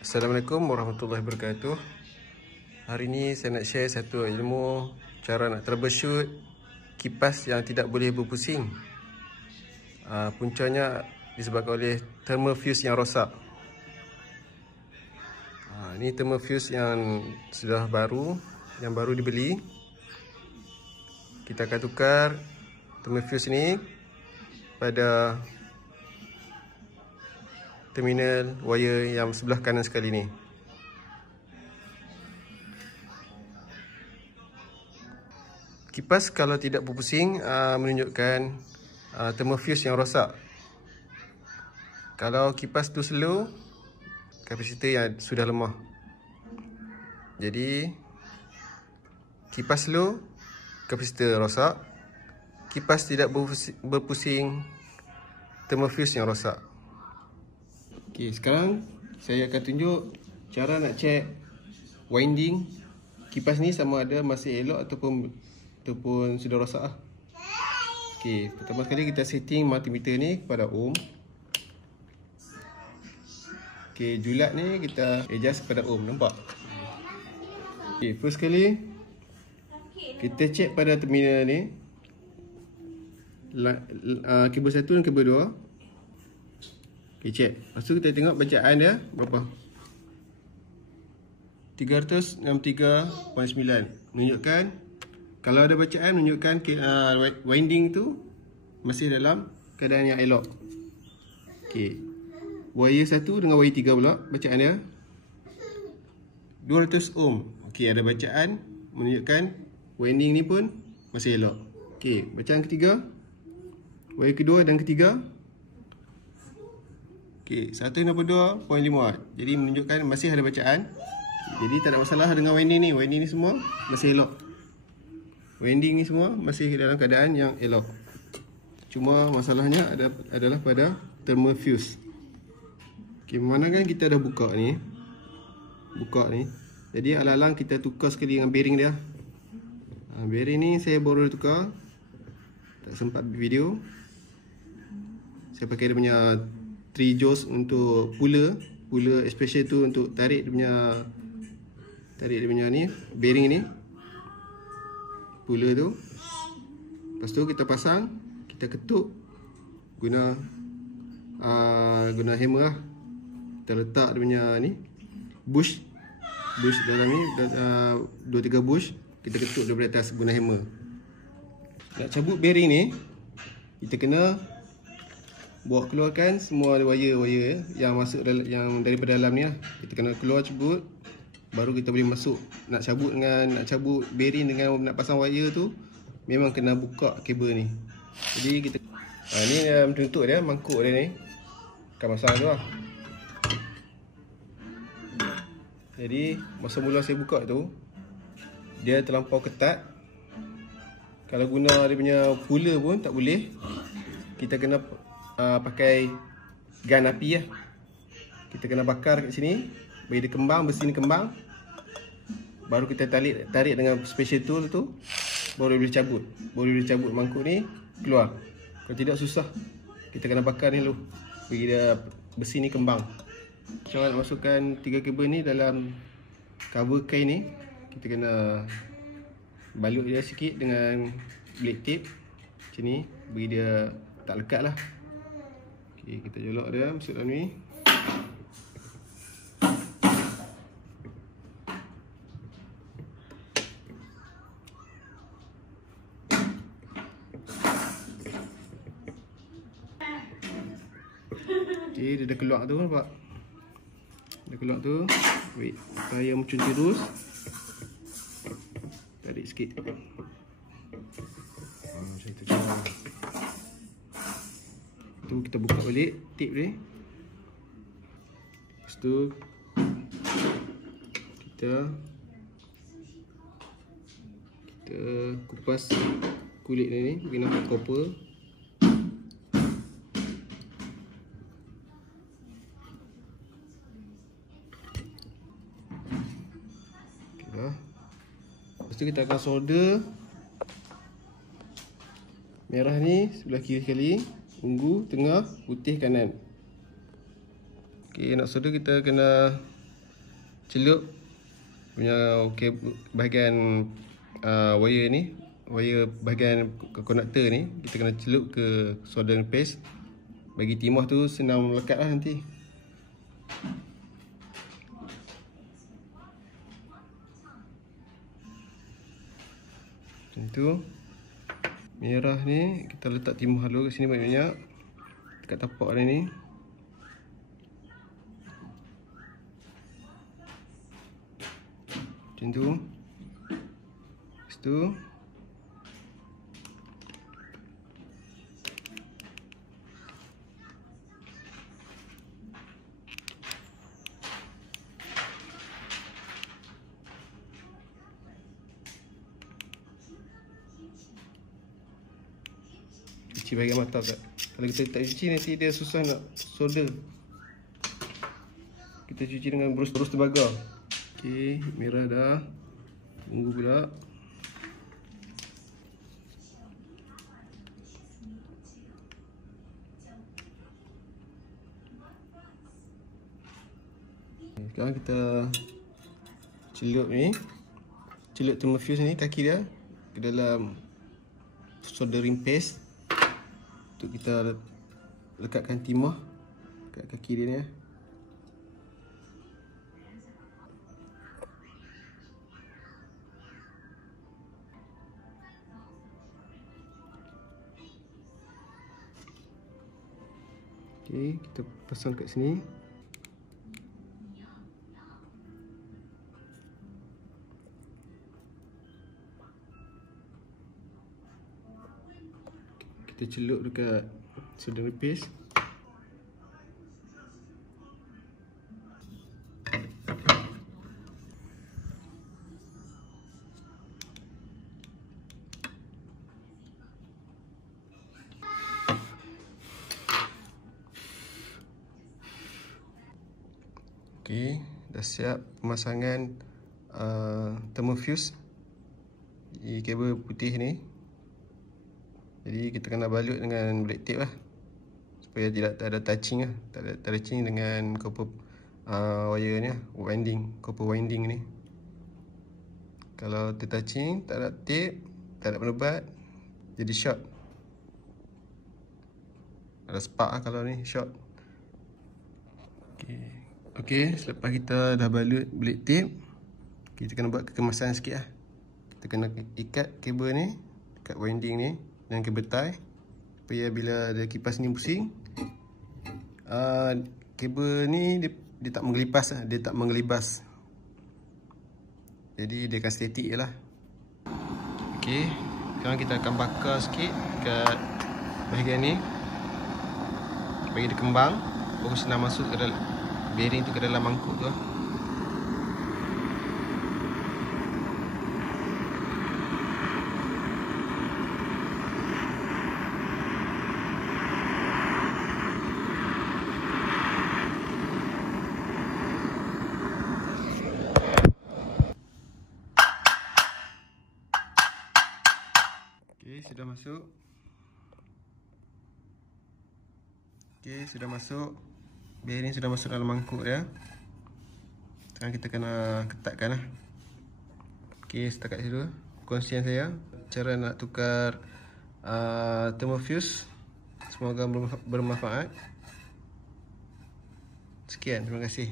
Assalamualaikum warahmatullahi wabarakatuh. Hari ini saya nak share satu ilmu cara nak troubleshoot kipas yang tidak boleh berpusing. Puncanya disebabkan oleh thermal fuse yang rosak. Ini thermal fuse yang sudah baru, yang baru dibeli. Kita akan tukar thermal fuse ini pada terminal wire yang sebelah kanan sekali ni. Kipas kalau tidak berpusing menunjukkan thermal fuse yang rosak. Kalau kipas tu slow, kapasitor yang sudah lemah. Jadi kipas slow, kapasitor rosak. Kipas tidak berpusing, thermal fuse yang rosak. Okey, sekarang saya akan tunjuk cara nak check winding kipas ni sama ada masih elok ataupun sudah rosak lah. Okey, pertama sekali kita setting multimeter ni kepada ohm. Okey, julat ni kita adjust kepada ohm, nampak? Okey, first sekali kita check pada terminal ni, kabel 1 dan kabel 2. Okay, check. Lepas tu kita tengok bacaan dia berapa. 363.9. Menunjukkan, kalau ada bacaan menunjukkan winding tu masih dalam keadaan yang elok. Okay, wire 1 dengan wire 3 pula bacaan dia 200 ohm. Okay, ada bacaan menunjukkan winding ni pun masih elok. Okay, bacaan ketiga, wire kedua dan ketiga, okay, 162.5 watt. Jadi menunjukkan masih ada bacaan. Jadi tak ada masalah dengan winding ni. Winding ni semua masih elok. Winding ni semua masih dalam keadaan yang elok. Cuma masalahnya adalah pada thermal fuse. Okay, mana kan kita dah buka ni. Jadi alang-alang kita tukar sekali dengan bearing dia. Bearing ni saya baru tukar, tak sempat video. Saya pakai dia punya 3 jaws untuk puller especially tu untuk tarik dia punya ni, bearing ni, puller tu. Lepas tu kita pasang, kita ketuk guna hammer lah. Kita letak dia punya ni bush dalam ni, 2-3 bush, kita ketuk daripada atas guna hammer. Nak cabut bearing ni, kita kena buat keluarkan semua wire yang masuk yang daripada dalam ni lah. Kita kena keluar, cabut, baru kita boleh masuk. Nak cabut bearing dengan nak pasang wire tu, memang kena buka kabel ni. Jadi kita ni untuk dia, mangkuk dia ni akan pasang tu lah. Jadi masa mula saya buka tu, dia terlampau ketat. Kalau guna dia punya puller pun tak boleh. Kita kena pakai gun api lah. Kita kena bakar kat sini, bagi dia kembang, besi ni kembang. Baru kita tarik dengan special tool tu, baru boleh cabut. Mangkuk ni keluar. Kalau tidak susah. Kita kena bakar ni dulu, bagi dia besi ni kembang. Cara nak masukkan 3 kabel ni dalam cover kain ni, kita kena balut dia sikit dengan black tape macam ni, bagi dia tak lekat lah. Okay, kita jolok dia masuk dalam ni. Okay, dia dah keluar tu, nampak? Dia keluar tu. Wait, saya muncul terus. Tarik sikit. Macam tu je. Tu kita buka balik tip ni. Lepas tu kita kupas kulit dia ni, bagi nampak copper. Lepas tu kita akan solder merah ni sebelah kiri sekali, ungu tengah, putih kanan. Okey, nak solder kita kena celup punya bahagian wire ni, wire bahagian konektor ni, kita kena celup ke soldering paste. Bagi timah tu senang melekat lah nanti. Macam tu. Merah ni kita letak timah dulu kat sini banyak-banyak, dekat tapak dia ni. Macam tu. Lepas tu cuci bahagian mata tak. Kalau kita tak cuci nanti dia susah nak solder. Kita cuci dengan brus tembaga. Okey, merah dah. Tunggu pula. Sekarang kita celup ni, celup thermofuse ni, kaki dia ke dalam soldering paste untuk kita lekatkan timah kat kaki dia ni. Okey, kita pasang kat sini. Kita celup dekat soldering paste. Okey, dah siap pemasangan thermofuse di kabel putih ni. Jadi kita kena balut dengan black tape lah, supaya tak ada touching lah, tak ada touching dengan copper wire ni, copper winding ni. Kalau tertouching, tak ada tape, tak ada penebat, jadi short. Ada spark lah kalau ni short. Okey, selepas kita dah balut black tape, kita kena buat kekemasan sikit lah. Kita kena ikat kabel ni dekat winding ni dengan kabel tie, supaya bila ada kipas ni pusing, kabel ni dia tak menggelipas lah, dia tak mengelibas. Jadi dia akan statik je lah. Okey, sekarang kita akan bakar sikit kat bahagian ni, bagi dia kembang, baru senang masuk ke dalam bearing tu, ke dalam mangkuk tu. Okey, sudah masuk. Okey, sudah masuk. Bearing sudah masuk dalam mangkuk dia. Sekarang kita kena ketatkan lah. Okey, setakat situ kongsian saya cara nak tukar thermofuse. Semoga bermanfaat. Sekian, terima kasih.